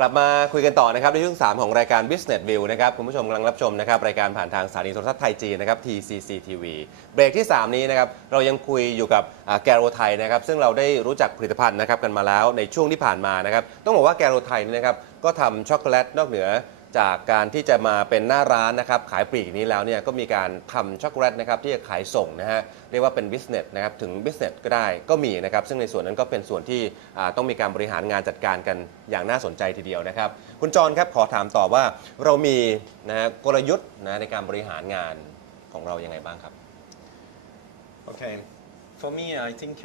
กลับมาคุยกันต่อนะครับในช่วง3ของรายการ Business View นะครับคุณผู้ชมกำลังรับชมนะครับรายการผ่านทางสถานีโทรทัศน์ไทยจีนนะครับ TCCTV เบรกที่3นี้นะครับเรายังคุยอยู่กับแกโรไทยนะครับซึ่งเราได้รู้จักผลิตภัณฑ์นะครับกันมาแล้วในช่วงที่ผ่านมานะครับต้องบอกว่าแกโรไทยนี่นะครับก็ทำช็อกโกแลตนอกเหนือจากการที่จะมาเป็นหน้าร้านนะครับขายปลีกนี้แล้วเนี่ยก็มีการทำช็อกโกแลตนะครับที่จะขายส่งนะฮะเรียกว่าเป็นบิสเนสนะครับถึงบิสเนสก็ได้ก็มีนะครับซึ่งในส่วนนั้นก็เป็นส่วนที่ต้องมีการบริหารงานจัดการกันอย่างน่าสนใจทีเดียวนะครับคุณจรครับขอถามต่อว่าเรามีนะกลยุทธ์นะในการบริหารงานของเรายังไงบ้างครับ Okay. For me, I think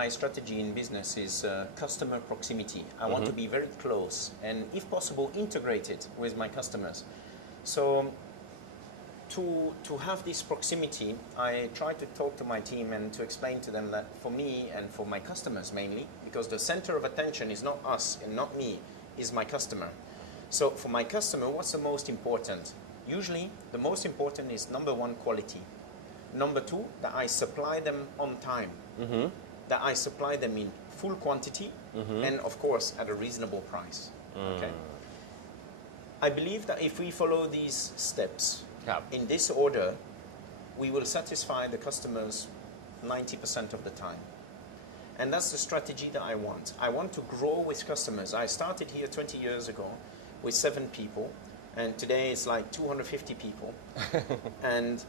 my strategy in business is customer proximity. I want to be very close and, if possible, integrated with my customers. So, to have this proximity, I try to talk to my team and to explain to them that for me and for my customers mainly, because the center of attention is not us and not me, is my customer. So, for my customer, what's the most important? Usually, the most important is number one, quality. Number two, that I supply them on time, that I supply them in full quantity, and of course at a reasonable price. Okay. I believe that if we follow these steps in this order, we will satisfy the customers 90% of the time. And that's the strategy that I want. I want to grow with customers. I started here 20 years ago with 7 people, and today it's like 250 people. And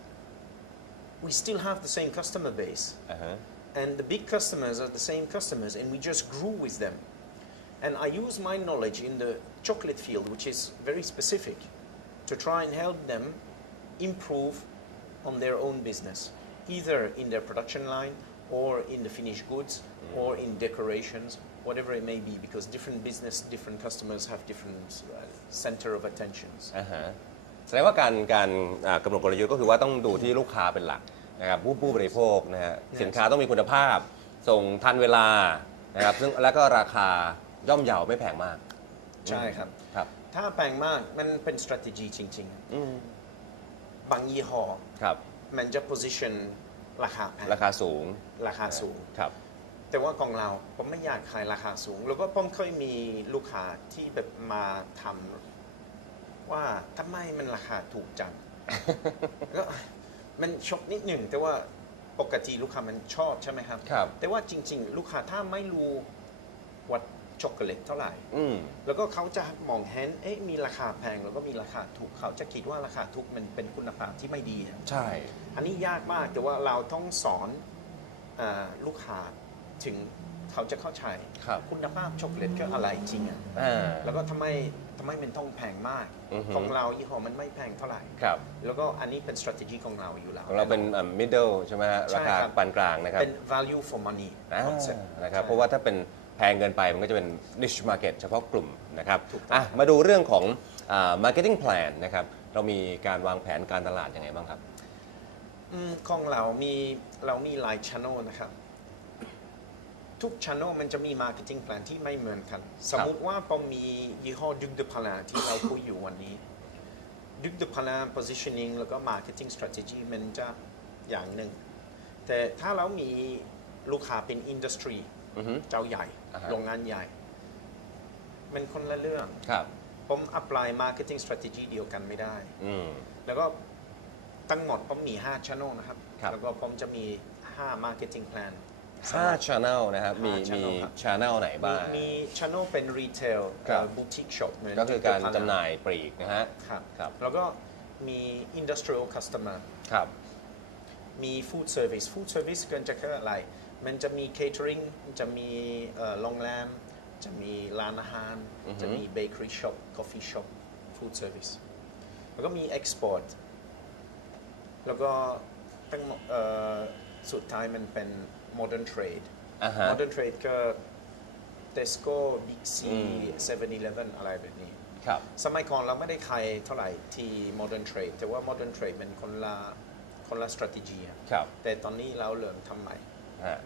we still have the same customer base. And the big customers are the same customers, and we just grew with them. And I use my knowledge in the chocolate field, which is very specific, to try and help them improve on their own business, either in their production line or in the finished goods or in decorations, whatever it may be, because different business, different customers have different center of attentions. แสดงว่าการกำหนดกลยุทธ์ก็คือว่าต้องดูที่ลูกค้าเป็นหลักนะครับผู้บริโภคนะฮะสินค้าต้องมีคุณภาพส่งทันเวลานะครับซึ่งแล้วก็ราคาย่อมเยาไม่แพงมากใช่ครับถ้าแพงมากมันเป็น strategy จริงๆบางยี่ห้อมันจะ position ราคาแพงราคาสูงครับแต่ว่าของเราผมไม่อยากขายราคาสูงแล้วก็ผมเคยมีลูกค้าที่แบบมาทำว่าทำไมมันราคาถูกจัง ก็มันช็อกนิดหนึ่งแต่ว่าปกติลูกค้ามันชอบใช่ไหมครับแต่ว่าจริงๆลูกค้าถ้าไม่รู้วัดช็อกโกแลตเท่าไหร่แล้วก็เขาจะมองเห็นมีราคาแพงแล้วก็มีราคาถูกเขาจะคิดว่าราคาถูกมันเป็นคุณภาพที่ไม่ดีใช่อันนี้ยากมากแต่ว่าเราต้องสอนลูกค้าถึงเขาจะเข้าใจคุณภาพช็อกโกแลตก็อะไรจริงแล้วก็ทำไมมันต้องแพงมากของเรายี่ห้อมันไม่แพงเท่าไหร่แล้วก็อันนี้เป็น strategy ของเราอยู่แล้วของเราเป็น middle ใช่ไหมฮะราคาปานกลางนะครับเป็น value for money นะครับเพราะว่าถ้าเป็นแพงเกินไปมันก็จะเป็น niche market เฉพาะกลุ่มนะครับมาดูเรื่องของmarketing plan นะครับเรามีการวางแผนการตลาดยังไงบ้างครับของเรามีหลาย channel นะครับทุก channel มันจะมี marketing plan ที่ไม่เหมือนกันสมมุติว่าผมมียี่ห้อดุกเดพลาที่เราคุยอยู่วันนี้ดุกเดพลา positioning แล้วก็ marketing strategy มันจะอย่างหนึ่งแต่ถ้าเรามีลูกค้าเป็น industry เจ้าใหญ่โรงงานใหญ่มันคนละเรื่องผม apply marketing strategy เดียวกันไม่ได้แล้วก็ทั้งหมดผมมี5 channel นะครับแล้วก็ผมจะมี5 marketing plan 5 channel นะครับมี channel ไหนบ้างมี channel เป็น retail boutique shop ก็คือการจำหน่ายปลีกนะฮะครับแล้วก็มี industrial customer มี food service เกินจะแค่อะไรมันจะมี catering จะมีโรงแรมจะมีร้านอาหารจะมี bakery shop coffee shop food service แล้วก็มี export แล้วก็ทั้งสุดท้ายมันเป็น modern trade modern trade ก็ Tesco Big C 7-Eleven อะไรแบบนี้สมัยก่อนเราไม่ได้ขายเท่าไหร่ที่ modern trade แต่ว่า modern trade เป็นคนละ strategy แต่ตอนนี้เราเริ่มทำใหม่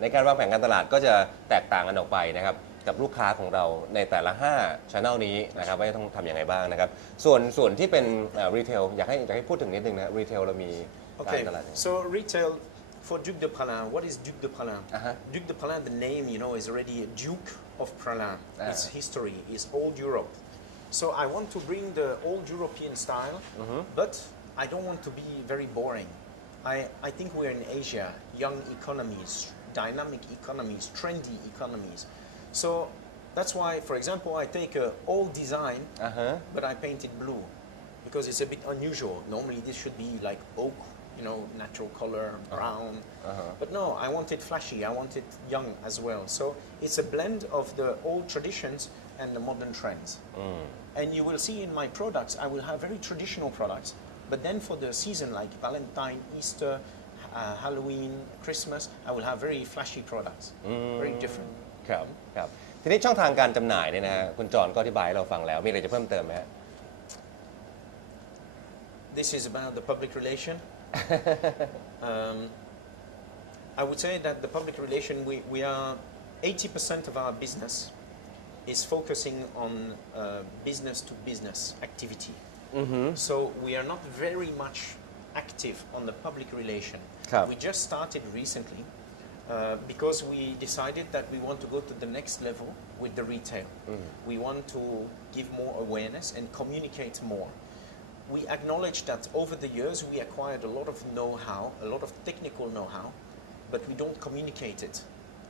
ในการวางแผนการตลาดก็จะแตกต่างกันออกไปนะครับกับลูกค้าของเราในแต่ละ5 channel นี้นะครับว่าจะต้องทำยังไงบ้างนะครับส่วนที่เป็น retail อยากให้พูดถึงนิดนึงนะ retail เรามีการตลาด so retail for Duc de Palin what is Duc de Palin Duc de Palin the name is already a Duke of Palin its history is old Europe So I want to bring the old European style, but I don't want to be very boring. I think we're in Asia, young economies, dynamic economies, trendy economies. So that's why, for example, I take an old design, but I paint it blue because it's a bit unusual. Normally this should be like oak, natural color, brown. But no, I want it flashy, I want it young as well. So it's a blend of the old traditions and the modern trends. And you will see in my products, I will have very traditional products, but then for the season like Valentine, Easter, Halloween, Christmas, I will have very flashy products, very different. ครับครับทีนี้ช่องทางการจำหน่ายเนี่ยนะฮะคุณจอห์นก็อธิบายให้เราฟังแล้วมีอะไรจะเพิ่มเติมไหมฮะ This is about the public relation. I would say that the public relation, we are 80% of our business is focusing on business to business activity. So we are not very much active on the public relation. We just started recently because we decided that we want to go to the next level with the retail. We want to give more awareness and communicate more. We acknowledge that over the years we acquired a lot of know-how, a lot of technical know-how, but we don't communicate it.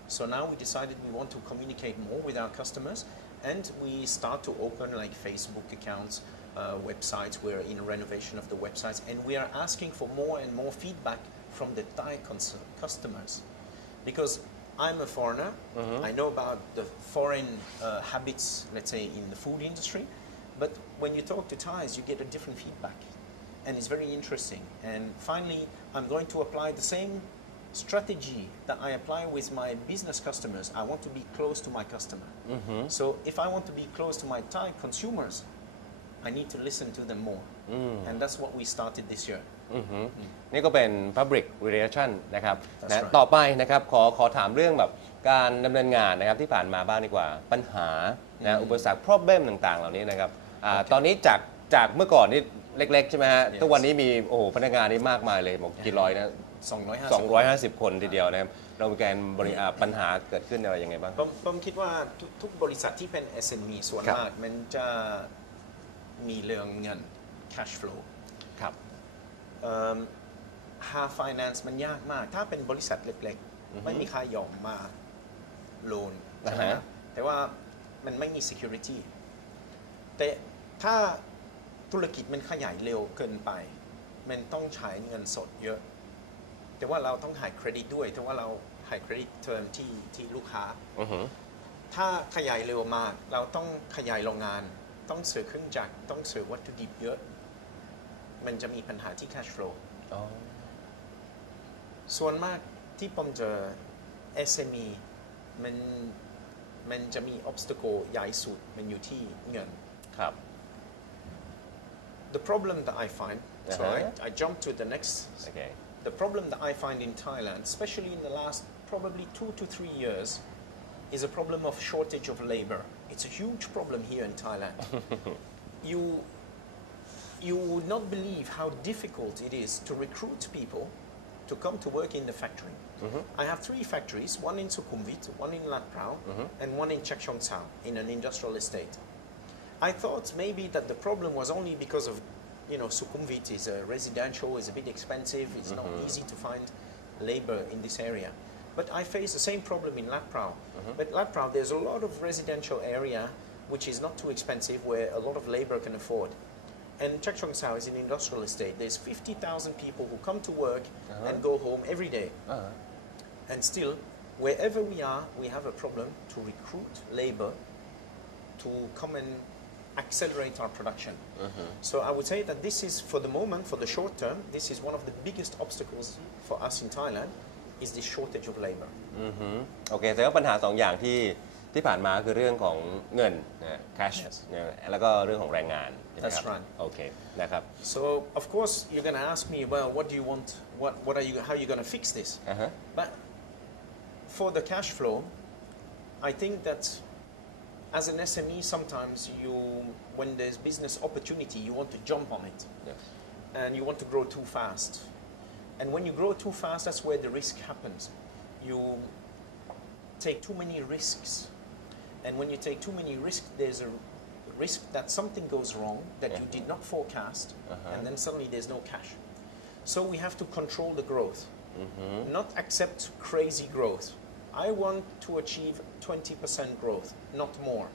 So now we decided we want to communicate more with our customers, and we start to open like Facebook accounts, websites. We're in renovation of the websites, and we are asking for more and more feedback from the Thai customers. Because I'm a foreigner, I know about the foreign habits, let's say, in the food industry, but when you talk to Thais, you get a different feedback, and it's very interesting. And finally, I'm going to apply the same strategy that I apply with my business customers. I want to be close to my customer. So if I want to be close to my Thai consumers, I need to listen to them more. And that's what we started this year. นี่ก็เป็น Public Relation นะครับนะ right. ต่อไปนะครับขอถามเรื่องแบบการดำเนินงานนะครับที่ผ่านมาบ้างดีกว่าปัญหานะอุปสรรค problem ต่างๆ เหล่านี้นะครับตอนนี้จากเมื่อก่อนนี่เล็กๆใช่ไหมฮะทุกวันนี้มีพนักงานนี่มากมายเลยบอกกี่ร้อยนะ250 คนทีเดียวนะครับเรามีการปัญหาเกิดขึ้นอะไรยังไงบ้างผมคิดว่าทุกบริษัทที่เป็น SME ส่วนมากมันจะมีเรื่องเงิน cash flow ครับหา finance มันยากมากถ้าเป็นบริษัทเล็กๆไม่มีใครยอมมาโลนใช่ไหมแต่ว่ามันไม่มี security แต่ถ้าธุรกิจมันขยายเร็วเกินไปมันต้องใช้เงินสดเยอะแต่ว่าเราต้องให้เครดิตด้วยแต่ว่าเราให้เครดิตเทอมที่ลูกค้าถ้าขยายเร็วมากเราต้องขยายโรงงานต้องซื้อเครื่องจักรต้องซื้อวัตถุดิบเยอะมันจะมีปัญหาที่ cash flow ส่วนมากที่ผมเจอ SME มันจะมี obstacle ใหญ่สุดมันอยู่ที่เงินครับ The problem that I find so I jump to the next The problem that I find in Thailand, especially in the last probably 2 to 3 years, is a problem of shortage of labor. It's a huge problem here in Thailand. You would not believe how difficult it is to recruit people to come to work in the factory. I have 3 factories, one in Sukhumvit, one in Lat Prao, and one in Chakchongtsao in an industrial estate. I thought maybe that the problem was only because of Sukhumvit is a residential, is a bit expensive, it's not easy to find labor in this area. But I face the same problem in Lat Prao. But Lat Prao, there's a lot of residential area which is not too expensive, where a lot of labor can afford. And Chakchongtsao is an industrial estate. There's 50,000 people who come to work and go home every day. And still, wherever we are, we have a problem to recruit labor to come and accelerate our production. So I would say that this is, for the moment, for the short term, this is one of the biggest obstacles for us in Thailand, is the shortage of labor. โอเคแต่ว่าปัญหา2อย่างที่ผ่านมาคือเรื่องของเงิน cash แล้วก็เรื่องของแรงงาน That's right. โอเคนะครับ So of course you're going to ask me, well, what do you want? What are you? How are you going to fix this? But for the cash flow, I think that as an SME, sometimes when there's business opportunity, you want to jump on it, and you want to grow too fast. And when you grow too fast, that's where the risk happens. You take too many risks, and when you take too many risks, there's a risk that something goes wrong that you did not forecast, and then suddenly there's no cash. So we have to control the growth, not accept crazy growth. I want to achieve 20% growth, not more.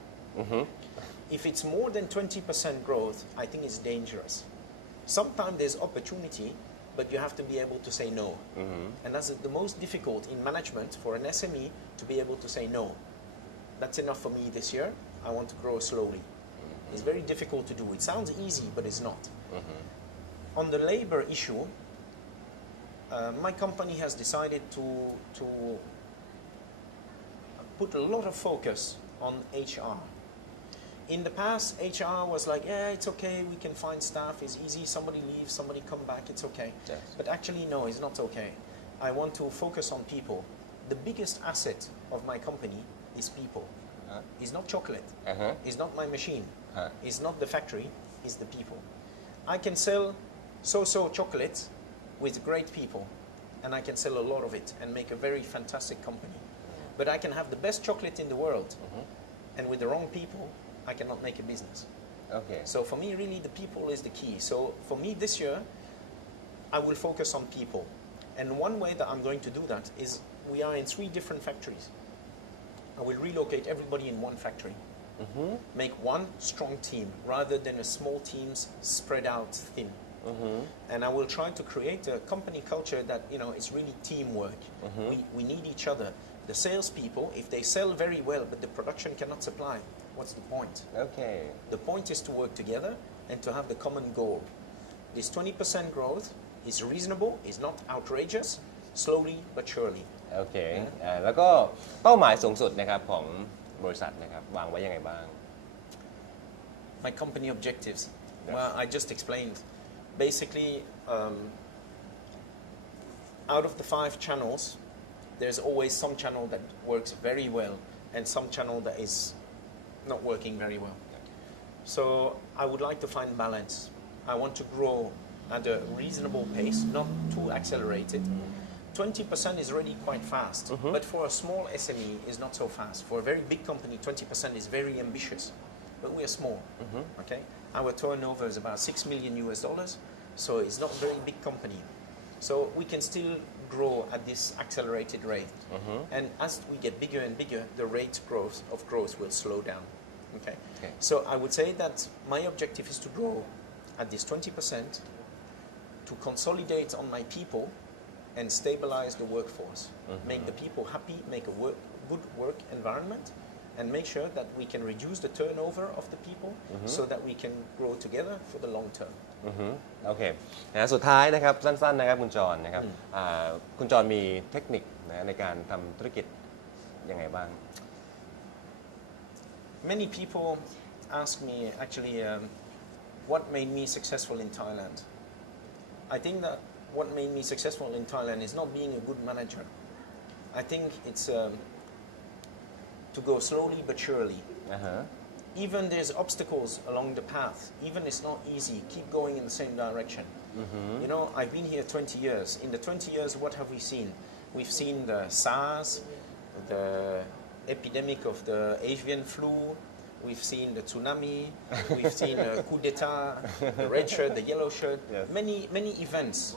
If it's more than 20% growth, I think it's dangerous. Sometimes there's opportunity, but you have to be able to say no. And that's the most difficult in management for an SME, to be able to say no. That's enough for me this year. I want to grow slowly. It's very difficult to do. It sounds easy, but it's not. On the labor issue, my company has decided to put a lot of focus on HR. In the past, HR was like, yeah, it's okay, we can find staff, it's easy, somebody leaves, somebody come back, it's okay. Yes. But actually, no, it's not okay. I want to focus on people. The biggest asset of my company is people. It's not chocolate, it's not my machine, it's not the factory, it's the people. I can sell so-so chocolate with great people, and I can sell a lot of it and make a very fantastic company. But I can have the best chocolate in the world, and with the wrong people, I cannot make a business. Okay. So for me, really, the people is the key. So for me this year, I will focus on people. And one way that I'm going to do that is we are in 3 different factories. I will relocate everybody in one factory. Make one strong team rather than a small teams spread out thin. And I will try to create a company culture that, you know, it's really teamwork. We need each other. The salespeople, if they sell very well, but the production cannot supply, what's the point? Okay. The point is to work together and to have the common goal. This 20% growth is reasonable, is not outrageous, slowly but surely. โอเคแล้วก็เป้าหมายสูงสุดนะครับของบริษัทนะครับวางไว้ยังไงบ้าง My company objectives. Well, I just explained. Basically, out of the 5 channels, there's always some channel that works very well and some channel that is not working very well. So I would like to find balance. I want to grow at a reasonable pace, not too accelerated. 20% is already quite fast, but for a small SME, is not so fast. For a very big company, 20% is very ambitious, but we are small. Okay, our turnover is about $6 million, so it's not a very big company. So we can still grow at this accelerated rate, and as we get bigger and bigger, the rate of growth will slow down. Okay, so I would say that my objective is to grow at this 20%, to consolidate on my people, and stabilize the workforce. Make the people happy, make a good work environment, and make sure that we can reduce the turnover of the people so that we can grow together for the long term. โอเคนะสุดท้ายนะครับสั้นๆนะครับคุณจรนะครับคุณจรมีเทคนิคนะในการทำธุรกิจยังไงบ้าง Many people ask me actually what made me successful in Thailand. I think that what made me successful in Thailand is not being a good manager. I think it's to go slowly but surely. Even there's obstacles along the path, even it's not easy, keep going in the same direction. You know, I've been here 20 years. In the 20 years, what have we seen? We've seen the SARS, the epidemic of the avian flu, we've seen the tsunami, we've seen the coup d'etat, the red shirt, the yellow shirt, many events.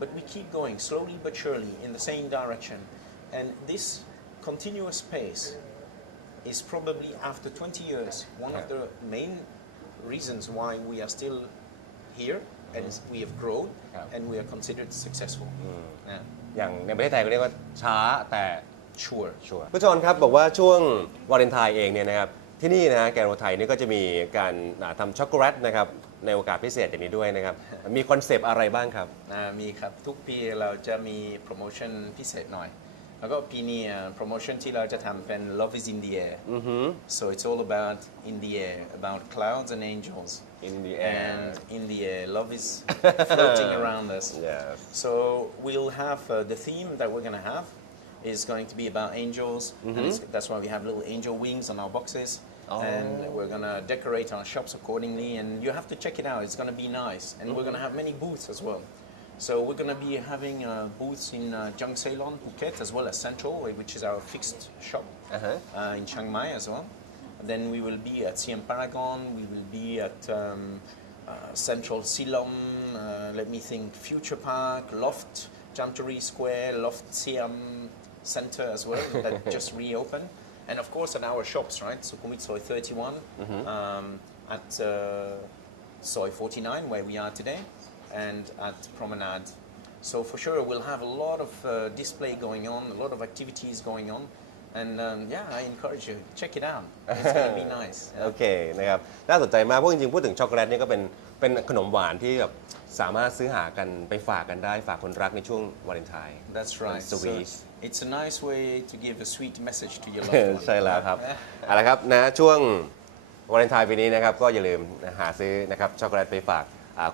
But we keep going slowly but surely in the same direction. And this continuous pace is probably after 20 years one of the main reasons why we are still here and we have grown and we are considered successful. อย่างในประเทศไทยก็เรียกว่าช้าแต่ Sure. ผู้ชมครับบอกว่าช่วงวาเลนไทน์เองเนี่ยนะครับที่นี่นะแกโรไทยนี่ก็จะมีการทำช็อกโกแลตนะครับในโอกาสพิเศษอย่างนี้ด้วยนะครับมีคอนเซปต์อะไรบ้างครับมีครับทุกปีเราจะมีโปรโมชั่นพิเศษหน่อยแล้วก็ปีนี้โปรโมชั่นที่เราจะทำเป็น Love is in the air. So it's all about in the air, about clouds and angels. In the air. And in the air, love is floating around us. Yes. So we'll have the theme that we're going to have is going to be about angels. And that's why we have little angel wings on our boxes. And we're going to decorate our shops accordingly. And you have to check it out. It's going to be nice. And we're going to have many booths as well. So we're going to be having booths in Jung Ceylon, Phuket, as well as Central, which is our fixed shop in Chiang Mai as well. Then we will be at CM Paragon. We will be at Central Silom. Let me think. Future Park, Loft, Jamturi Square, Loft Siam Center as well that just reopened. And of course at our shops, right? So Sukhumvit Soy 31, at Soy 49 where we are today, and at Promenade. So for sure we'll have a lot of display going on, a lot of activities going on. And yeah, I encourage you, check it out. It's going to be nice. โอเคนะครับน่าสนใจมากเพราะจริงๆพูดถึงช็อกโกแลตนี่ก็เป็นขนมหวานที่แบบสามารถซื้อหากันไปฝากกันได้ฝากคนรักในช่วงวาเลนไทน์ That's right. So Sweet. it's a nice way to give a sweet message to your loved one. ใช่แล้วครับเอาละครับนะช่วงวาเลนไทน์ปีนี้นะครับก็อย่าลืมหาซื้อนะครับช็อกโกแลตไปฝาก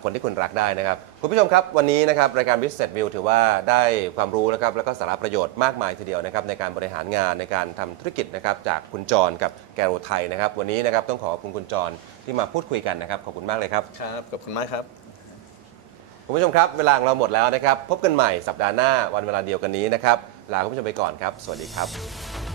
คนที่คุณรักได้นะครับคุณผู้ชมครับวันนี้นะครับรายการ Business View ถือว่าได้ความรู้นะครับแล้วก็สาระประโยชน์มากมายทีเดียวนะครับในการบริหารงานในการทำธุรกิจนะครับจากคุณจรกับแกโรไทยนะครับวันนี้นะครับต้องขอบคุณคุณจรที่มาพูดคุยกันนะครับขอบคุณมากเลยครับ ครับขอบคุณมากครับ คุณผู้ชมครับเวลาของเราหมดแล้วนะครับพบกันใหม่สัปดาห์หน้าวันเวลาเดียวกันนี้นะครับลาคุณผู้ชมไปก่อนครับสวัสดีครับ